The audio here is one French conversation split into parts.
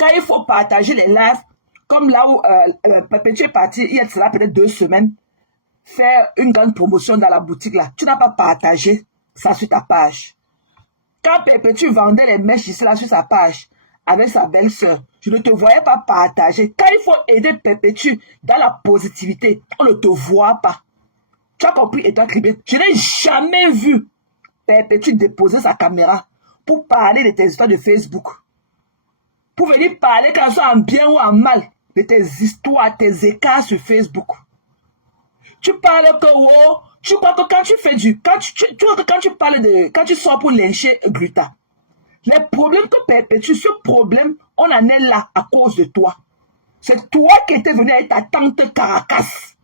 Quand il faut partager les lives, comme là où Perpétue est parti, il y a cela peut-être 2 semaines, faire une grande promotion dans la boutique là, tu n'as pas partagé ça sur ta page. Quand Perpétue vendait les mèches ici là sur sa page, avec sa belle-sœur, je ne te voyais pas partager. Quand il faut aider Perpétue dans la positivité, on ne te voit pas. Tu as compris, Edouard Cribé? Je n'ai jamais vu Perpétue déposer sa caméra pour parler de tes histoires de Facebook. Pour venir parler quand soit en bien ou en mal de tes histoires, tes écarts sur Facebook. Tu parles que oh, tu crois que quand tu fais quand tu sors pour lyncher Gluta, les problèmes que Perpétue, ce problème, on en est là à cause de toi. C'est toi qui étais venu avec ta tante Caracas.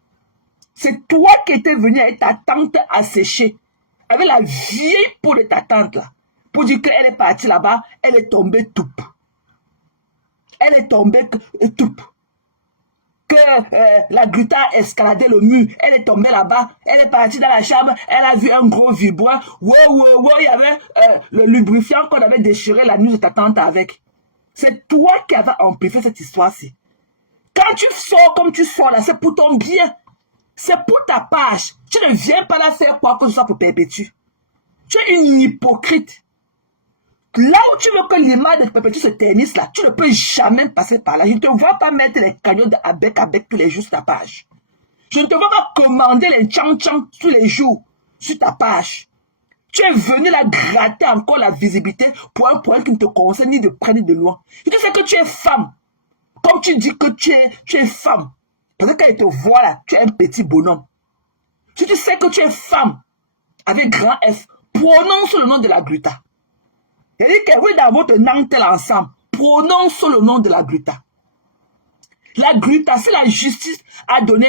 C'est toi qui étais venu avec ta tante asséchée. Avec la vieille peau de ta tante là. Pour dire qu'elle est partie là-bas, elle est tombée toupe. Elle est tombée toupe. Que la Gluta a escaladé le mur. Elle est tombée là-bas. Elle est partie dans la chambre. Elle a vu un gros vibrant. Wow, il y avait le lubrifiant qu'on avait déchiré la nuit de ta tante avec. C'est toi qui avais amplifié cette histoire-ci. Quand tu sors comme tu sors là, c'est pour ton bien. C'est pour ta page. Tu ne viens pas là faire quoi que ce soit pour Perpétue. Tu es une hypocrite. Là où tu veux que l'image de Perpétue se ternisse là, tu ne peux jamais passer par là. Je ne te vois pas mettre les cagnottes à bec tous les jours sur ta page. Je ne te vois pas commander les tchang-tchang tous les jours sur ta page. Tu es venu là gratter encore la visibilité pour un point qui ne te concerne ni de près ni de loin. Je te sais que tu es femme. Comme tu dis que tu es femme. Parce que quand il te voit là, tu es un petit bonhomme. Si tu sais que tu es femme, avec grand F, prononce le nom de la Gluta. Il dit que oui, dans votre Nantel ensemble, prononce le nom de la Gluta. La Gluta, si la justice a donné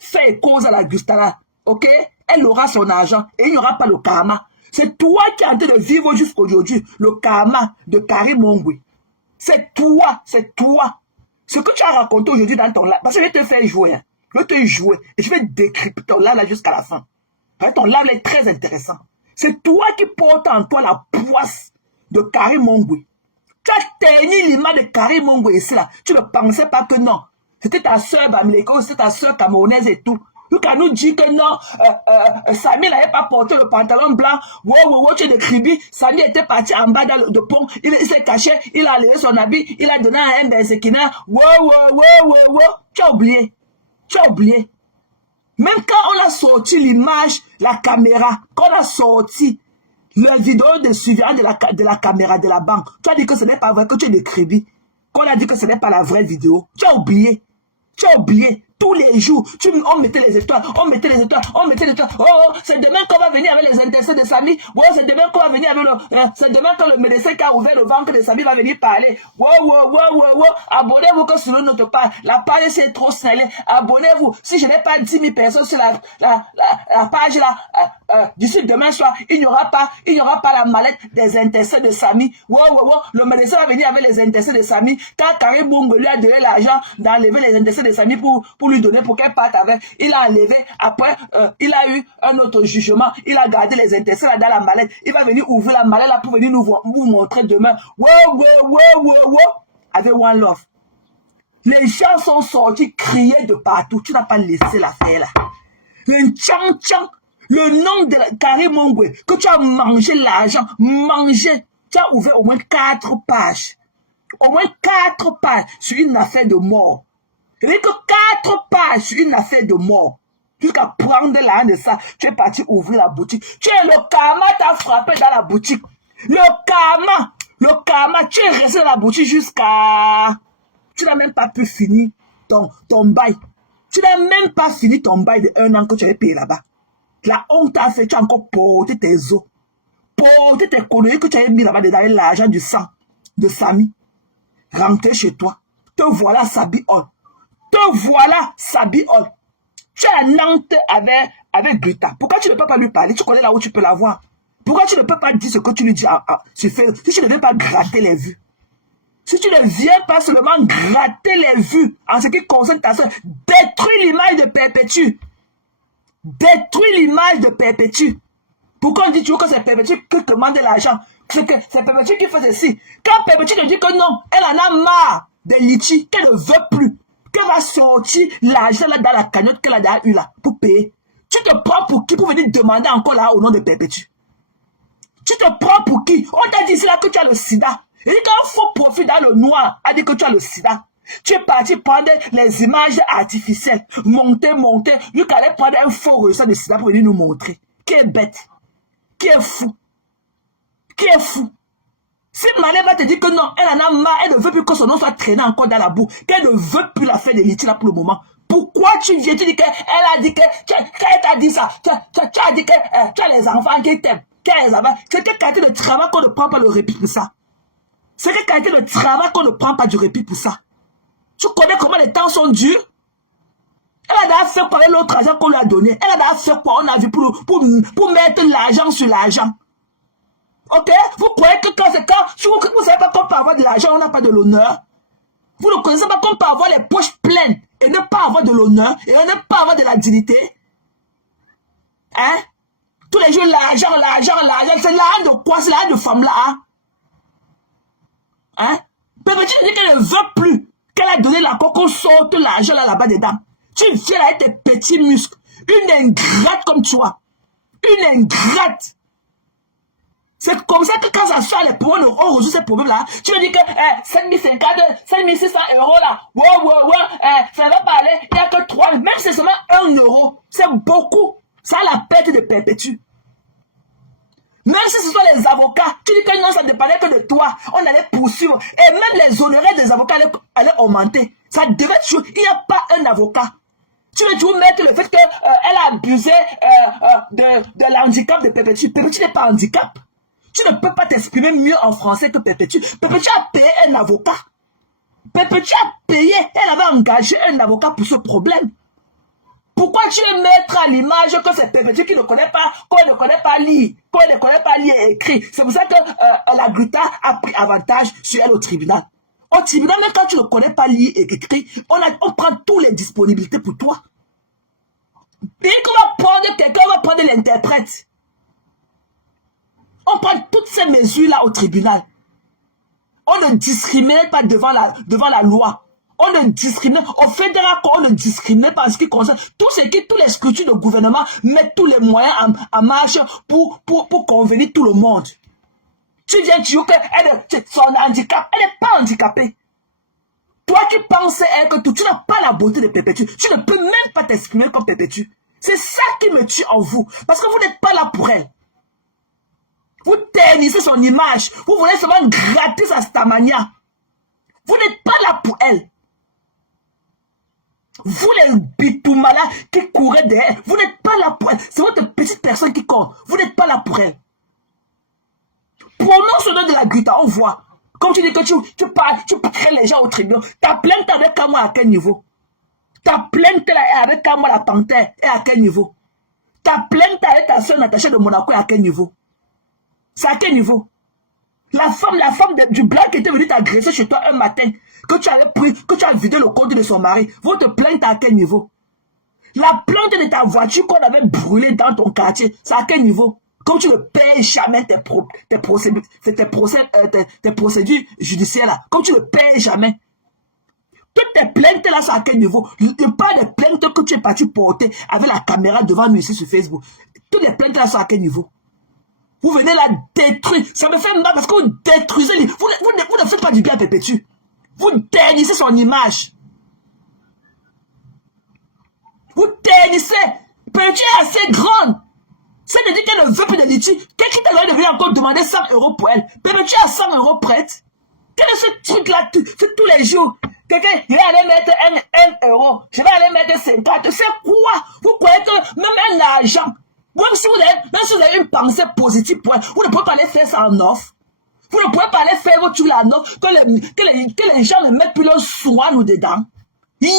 fait cause à la Gluta là, ok, elle aura son argent et il n'y aura pas le karma. C'est toi qui es en train de vivre jusqu'aujourd'hui le karma de Karim Mongwe. C'est toi, c'est toi. Ce que tu as raconté aujourd'hui dans ton live, parce que je vais te faire jouer. Hein. Je vais te jouer et je vais décrypter ton live jusqu'à la fin. Ton live est très intéressant. C'est toi qui portes en toi la poisse de Karim Mongwe. Tu as terni l'image de Karim Mongwe ici là. Tu ne pensais pas que non. C'était ta soeur Bamileko, c'était ta soeur camerounaise et tout. Donc à nous dit que non, Samy n'avait pas porté le pantalon blanc. Wow, tu es de Kribi. Samy était parti en bas dans le pont. Il s'est caché, il a enlevé son habit, il a donné à un Bensekina. Wow. Tu as oublié. Tu as oublié. Même quand on a sorti l'image, la caméra, quand on a sorti la vidéo de surveillance de la caméra de la banque, tu as dit que ce n'est pas vrai, que tu es de Kribi. Qu'on a dit que ce n'est pas la vraie vidéo. Tu as oublié. Tu as oublié. Tous les jours, on mettait les étoiles, on mettait les étoiles. Oh, c'est demain qu'on va venir avec les intestins de Samy. Oh, c'est demain qu'on va venir avec c'est demain que le médecin qui a ouvert le ventre de Samy va venir parler. Wow. Abonnez-vous que sur notre page. La page c'est trop scellée. Abonnez-vous. Si je n'ai pas 10 000 personnes sur la page là, d'ici demain soir, il n'y aura pas la mallette des intestins de Samy. Wow. Le médecin va venir avec les intestins de Samy. Quand Karim Bongo lui a donné l'argent d'enlever les intestins de Samy pour lui donner pour qu'elle parte avec, il a enlevé, après il a eu un autre jugement, il a gardé les intestins là dans la mallette, il va venir ouvrir la mallette là pour venir vous montrer demain. Wow, avec One Love. Les gens sont sortis crier de partout, tu n'as pas laissé l'affaire là. Le tchang, le nom de Karim Mongwe, que tu as mangé l'argent, tu as ouvert au moins 4 pages. Au moins 4 pages sur une affaire de mort. Il n'y a que 4 pages sur une affaire de mort. Jusqu'à prendre l'argent de ça, tu es parti ouvrir la boutique. Le karma t'a frappé dans la boutique. Le karma, tu es resté dans la boutique jusqu'à... Tu n'as même pas pu finir ton bail. Tu n'as même pas fini ton bail de 1 an que tu avais payé là-bas. La honte t'a fait, tu as encore porté tes os. Porté tes conneries que tu avais mis là-bas avec l'argent du sang de Samy. Rentrez chez toi. Te voilà Sabi Hall. Tu es à Nantes avec Gluta. Pourquoi tu ne peux pas lui parler? Tu connais là où tu peux la voir. Pourquoi tu ne peux pas dire ce que tu lui dis sur Facebook? Si tu ne viens pas gratter les vues. Si tu ne viens pas seulement gratter les vues en ce qui concerne ta soeur, détruis l'image de Perpétue. Pourquoi on dit toujours que c'est Perpétue qui commande l'argent? c'est Pépétu qui fait ceci. Quand Pépétu te dit que non, elle en a marre des litchis, qu'elle ne veut plus, qu'elle va sortir l'argent là dans la cagnotte qu'elle a déjà eu là pour payer. Tu te prends pour qui pour venir demander encore là au nom de Pépétu? Tu te prends pour qui? On t'a dit ici là que tu as le sida. Et quand un faux profil dans le noir a dit que tu as le sida, tu es parti prendre les images artificielles, monter, jusqu'à aller prendre un faux reçu de sida pour venir nous montrer. Qui est bête? Qui est fou? Qui est fou? Si Mané va te dire que non, elle en a marre, elle ne veut plus que son nom soit traîné encore dans la boue, qu'elle ne veut plus la faire de litiges là pour le moment. Pourquoi tu viens, tu dis qu'elle a dit que, quand elle t'a dit ça, tu as dit que tu as les enfants qui t'aiment, c'est quelle qualité de travail qu'on ne prend pas le répit pour ça? C'est quelle qualité de travail qu'on ne prend pas du répit pour ça? Tu connais comment les temps sont durs? Elle a déjà fait quoi avec l'autre argent qu'on lui a donné? Elle a déjà fait quoi? On a vu pour mettre l'argent sur l'argent. Ok? Vous croyez que quand c'est quand, vous ne savez pas qu'on peut avoir de l'argent, on n'a pas de l'honneur? Vous ne connaissez pas qu'on peut avoir les poches pleines et ne pas avoir de l'honneur et ne pas avoir de la dignité? Hein? Tous les jours, l'argent. C'est l'argent de quoi? C'est l'argent de femme là, hein? Hein? Pépétu dit qu'elle ne veut plus, qu'elle a donné la coque, qu'on sorte l'argent là-bas dedans. Tu viens là avec tes petits muscles. Une ingrate comme toi. Une ingrate. C'est comme ça que quand ça sort les problèmes, on résout ces problèmes-là. Tu me dis que 5050, 5600 euros là. Ça va pas aller. Il n'y a que 3. Même si c'est seulement 1 euro. C'est beaucoup. Ça a la perte de Pépétu. Même si ce sont les avocats, tu dis que non, ça ne dépendait que de toi. On allait poursuivre. Et même les honoraires des avocats allaient augmenter. Ça devait être chaud. Il n'y a pas un avocat. Tu veux toujours mettre le fait qu'elle a abusé de l'handicap de Pépétu. Pépétu n'est pas handicap. Tu ne peux pas t'exprimer mieux en français que Pépétu. Pépétu a payé un avocat. Pépétu a payé. Elle avait engagé un avocat pour ce problème. Pourquoi tu veux mettre à l'image que c'est Pépétu qui ne connaît pas, qu'on ne connaît pas lire, et écrire? C'est pour ça que la Gruta a pris avantage sur elle au tribunal. Au tribunal, même quand tu ne connais pas lire et écrire, on prend toutes les disponibilités pour toi. Et qu'on va prendre quelqu'un, on va prendre l'interprète. On prend toutes ces mesures-là au tribunal. On ne discrimine pas devant la loi. On ne discrimine, au fédéral, on ne discrimine pas en ce qui concerne tous les structures de gouvernement mettent tous les moyens en marche pour convenir tout le monde. Tu viens dire que son handicap, elle n'est pas handicapée. Toi qui pensais que tu n'as pas la beauté de Pépétu, tu ne peux même pas t'exprimer comme Pépétu. C'est ça qui me tue en vous, parce que vous n'êtes pas là pour elle. Vous ternissez son image, vous voulez seulement gratter sa stamania. Vous n'êtes pas là pour elle. Vous les bitoumala qui couraient derrière, vous n'êtes pas là pour elle. C'est votre petite personne qui compte. Vous n'êtes pas là pour elle. Prononce le nom de la Gruta, on voit. Comme tu dis que tu crées les gens au tribunal. Ta plainte avec moi à quel niveau? Ta plainte là avec moi la panthère est à quel niveau? Ta plainte avec ta soeur Natacha de Monaco est à quel niveau? C'est à quel niveau? La femme du blanc qui était venue t'agresser chez toi un matin, que tu avais pris, que tu as vidé le compte de son mari, votre plainte à quel niveau? La plainte de ta voiture qu'on avait brûlée dans ton quartier, c'est à quel niveau? Comme tu ne payes jamais tes procédures judiciaires là, comme tu ne payes jamais. Toutes tes plaintes là, c'est à quel niveau? Je parle des plaintes que tu es parti porter avec la caméra devant nous ici sur Facebook. Toutes les plaintes là, c'est à quel niveau? Vous venez là détruire. Ça me fait mal parce que vous détruisez. Vous ne faites pas du bien à Pépétu. Vous ternissez son image. Vous ternissez. Pépétu est assez grande. C'est de dire qu'elle ne veut plus de litige. Qu'est-ce qui t'a donné de venir encore demander 100 euros pour elle? Pépétu a 100 euros prête. Quel est ce truc-là? C'est tous les jours. Quelqu'un, il va aller mettre 1 euro. Je vais aller mettre 50. C'est quoi? Vous croyez que même un argent, même si vous avez une pensée positive pour elle, vous ne pouvez pas aller faire ça en offre. Vous ne pouvez pas aller faire votre truc en offre, que les gens ne mettent plus leur soin ou dedans. Ya!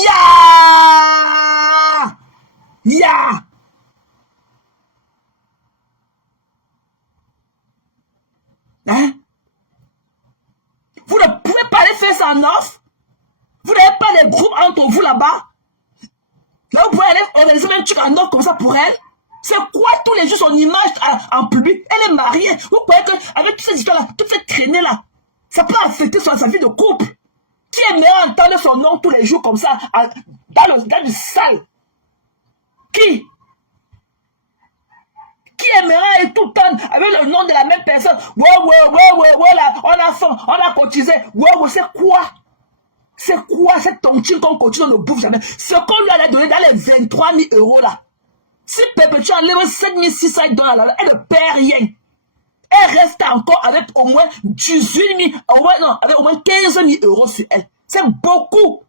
Hein? Vous ne pouvez pas aller faire ça en offre. Vous n'avez pas de groupe entre vous là-bas. Là, vous pouvez aller organiser un truc en offre comme ça pour elle. C'est quoi tous les jours son image en public? Elle est mariée. Vous croyez qu'avec toutes ces histoires-là, toutes ces traînées-là, ça peut affecter sa vie de couple? Qui aimerait entendre son nom tous les jours comme ça, dans du sale? Qui aimerait être tout le temps avec le nom de la même personne? Ouais, là, on a faim, on a cotisé. Ouais, c'est quoi? C'est quoi cette tontine qu'on continue, on ne bouffe jamais? Ce qu'on lui a donné dans les 23 000 euros là. Si Perpétue enlève 7 600 $, elle ne perd rien. Elle reste encore avec au moins 18 000, avec au moins 15 000 euros sur elle. C'est beaucoup.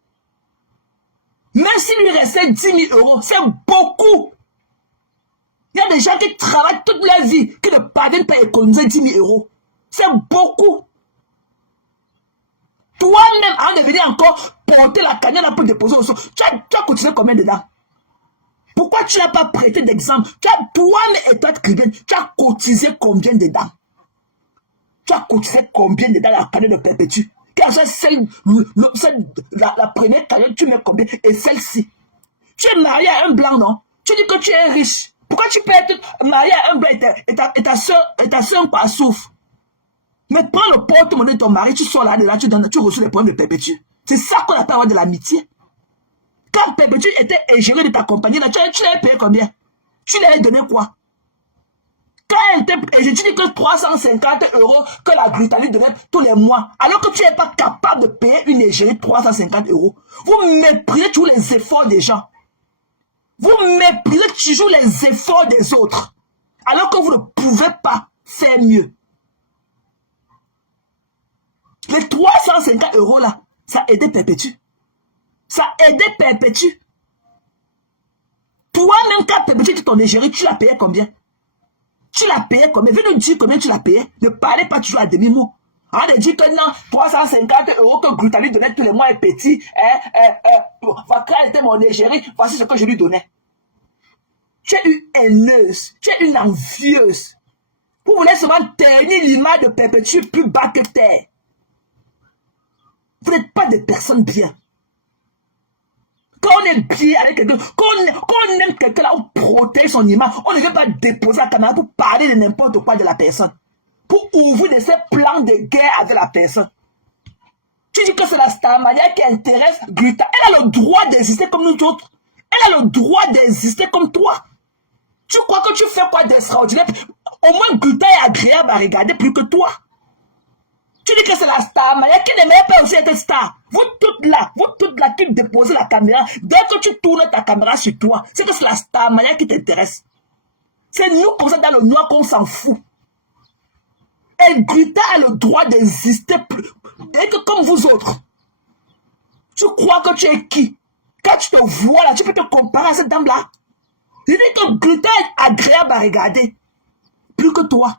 Même s'il lui restait 10 000 euros, c'est beaucoup. Il y a des gens qui travaillent toute leur vie, qui ne parviennent pas à économiser 10 000 euros. C'est beaucoup. Toi-même, avant de venir encore porter la cagnotte pour déposer au sol, tu as cotisé combien dedans? Pourquoi tu n'as pas prêté d'exemple? Toi-même, étant écrivain, tu as cotisé combien dedans? Tu as cotisé combien dedans la cagnotte de Perpétue? Car la première cagnotte, tu mets combien? Et celle-ci. Tu es marié à un blanc, non? Tu dis que tu es riche. Pourquoi tu peux être marié à un blanc et ta soeur pas souffre? Mais prends le porte-monnaie de ton mari, tu sors là-dedans, tu reçois les points de Perpétue. C'est ça qu'on appelle avoir de l'amitié. Quand Perpétue était égérée de ta compagnie, là, tu l'avais payé combien? Tu lui avais donné quoi? Quand elle était égérée, tu dis que 350 € que la Britannique donnait tous les mois, alors que tu n'es pas capable de payer une égérie 350 €. Vous méprisez toujours les efforts des gens. Vous méprisez toujours les efforts des autres, alors que vous ne pouvez pas faire mieux. Les 350 € là, ça aidait Perpétue. Ça aidait Perpétue. Toi-même, quand Perpétue était ton égérie, tu l'as payé combien? Tu l'as payé combien? Viens nous dire combien tu l'as payé. Ne parlez pas toujours à demi-mot. On a dit que non, 350 € que Brutali donnait tous les mois est petit. Quand était mon égérie, voici ce que je lui donnais. Tu es une haineuse. Tu es une envieuse. Vous voulez seulement tenir l'image de Perpétue plus bas que terre. Vous n'êtes pas des personnes bien. Quand on est bien avec quelqu'un, quand on aime quelqu'un là, on protège son image, on ne veut pas déposer la caméra pour parler de n'importe quoi de la personne. Pour ouvrir de ces plans de guerre avec la personne. Tu dis que c'est la Starmania qui intéresse Grita. Elle a le droit d'exister comme nous autres. Elle a le droit d'exister comme toi. Tu crois que tu fais quoi d'extraordinaire? Au moins Grita est agréable à regarder plus que toi. Tu dis que c'est la Starmania qui n'aimerait pas aussi être star. Vous toutes là qui déposez la caméra, dès que tu tournes ta caméra sur toi, c'est que c'est la Starmania qui t'intéresse. C'est nous comme ça dans le noir qu'on s'en fout. Et Grita a le droit d'exister et que comme vous autres. Tu crois que tu es qui? Quand tu te vois là, tu peux te comparer à cette dame là. Je dis que Grita est agréable à regarder. Plus que toi.